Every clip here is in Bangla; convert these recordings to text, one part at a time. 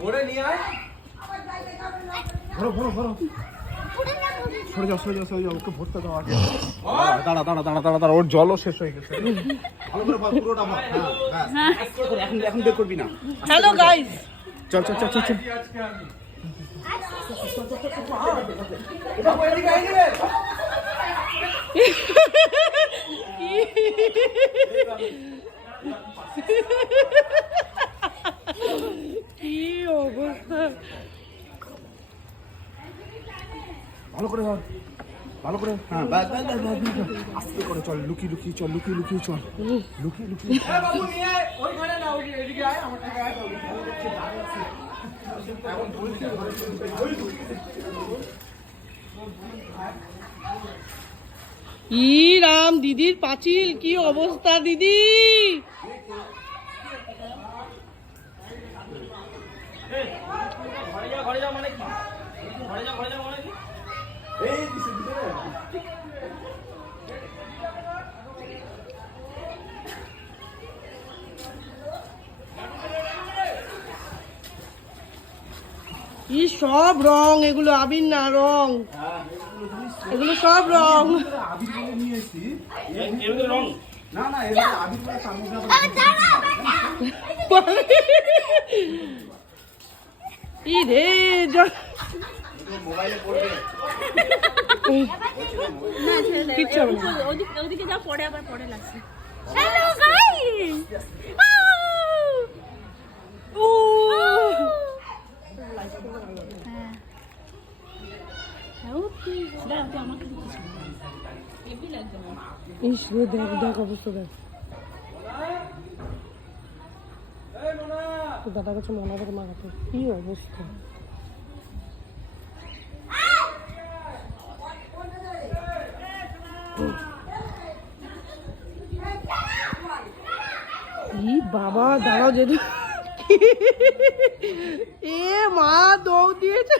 ভরে নিয়ে আয়। ভরো ভরো ভরো। সরে যাও সরে যাও সরে যাও, ওকে ভরতে দাও আগে। দাঁড়া দাঁড়া দাঁড়া দাঁড়া দাঁড়া, ওর জলও শেষ হয়ে গেছে। ভালো করে ভর, পুরোটা ভর। হ্যাঁ এখন এখন বের করবি না। হ্যালো গাইস, চল চল চল চল চল। কি অবস্থা! ভালো করে ধর, ভালো করে। হ্যাঁ বাস বাস বাস বাস। আস্তে করে চল, লুকিয়ে লুকিয়ে চল, লুকিয়ে লুকিয়ে চল, লুকিয়ে লুকিয়ে। বাবু নিয়ে আয়, ওইখানে না, ওই এদিকে আয়, আমার থেকে আয়। এখন বলছি ই রাম, দিদির পাঁচিল কি অবস্থা দিদি! ই সব রং, এগুলো আবির না, রং এগুলো সব রং। আবির বলে নিয়ে এসেছি। এগুলো রং না না, এগুলো আবির বলে সামনে। ই রে মোবাইলে পড়বে কিচ্ছু হবে না। ওদিকে যা, পড়ে আবার পড়ে লাগছে। হ্যালো গাইস, ও ইস রে, দেখ দেখ অবস্থা দেখ। দাদা কাছে মনে করে মাখাতে কি অবস্থা! ই বাবা, দাঁড়াও যেন। এ মা, দৌড় দিয়েছে।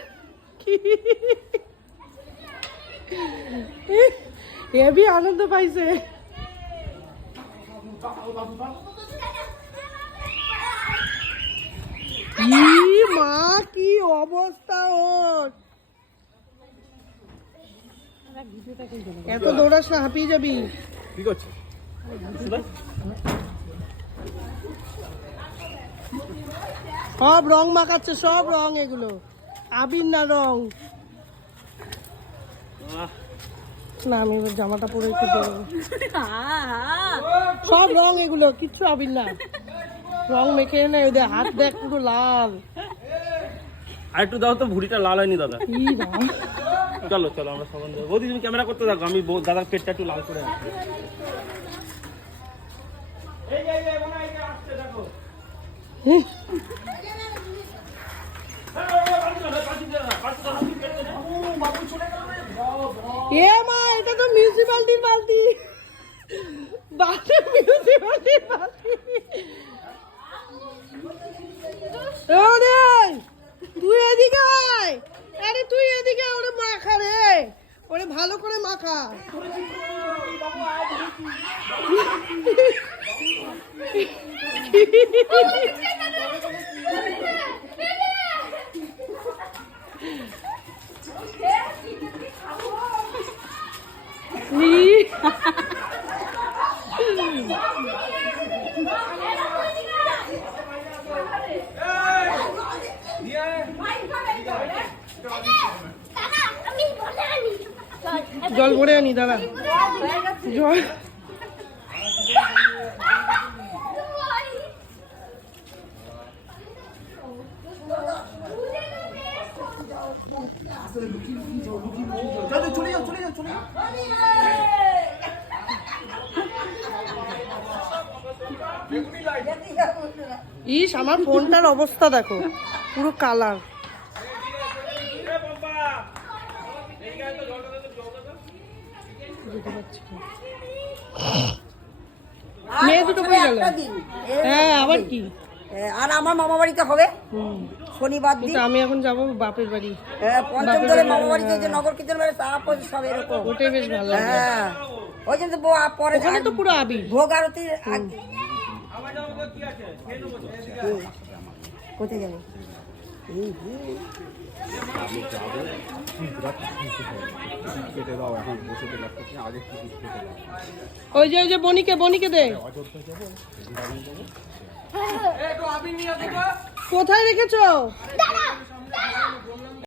হেবি আনন্দ পাইছে। ই মা, কি অবস্থা ওর! এত দৌড়াস না, হাঁপিয়ে যাবি। কি করছিস? সব রং মাখাচ্ছে, সব রং, এগুলো আবির না, রং না। আমি এবার জামাটা পরে একটু বেরোবো। সব রং এগুলো, কিচ্ছু আবির না, রং মেখে না। ওদের হাত দেখ পুরো লাল। আর একটু দাও তো, ভুড়িটা লাল হয়নি দাদা। ই বাবা, চলো চলো, আমরা সবাই দেবো। বৌদি তুমি ক্যামেরা করতে থাকো, আমি দাদার পেটটা একটু লাল করে রাখি। এ মা, এটা তো মিউনিসিপালিটির বালতি। মিউনিসিপালিটির বালতি। ওরে, তুই এদিকে আয়। আরে তুই এদিকে, ওরে মাখা রে, ওরে ভালো করে মাখা। জল ভরে আনি, দাঁড়া। জল চলে যাও চলে যাও চলে যাও। ইস, আমার ফোনটার অবস্থা দেখো, পুরো কালার। মেয়ে দুটো কই গেল? হ্যাঁ, আবার কি? আর আমার মামা বাড়িতে হবে শনিবার দিন। আমি এখন যাবো বাপের বাড়ি। পঞ্চম দলে মামা বাড়িতে যে নগর কীর্তন বেড়ে তারপর সব এরকম। ওটাই বেশ ভালো লাগে। হ্যাঁ, ওই জন্য তো পরে ওখানে তো পুরো আবির। ভোগ আরতির কোথায় যাবে? কেটে দাও এখন বসে ল্যাপটপ নিয়ে আগে টিকিট কেটে দাও ওই যে বনিকে দে। অযোধ্যা যাবো কোথায় রেখেছো?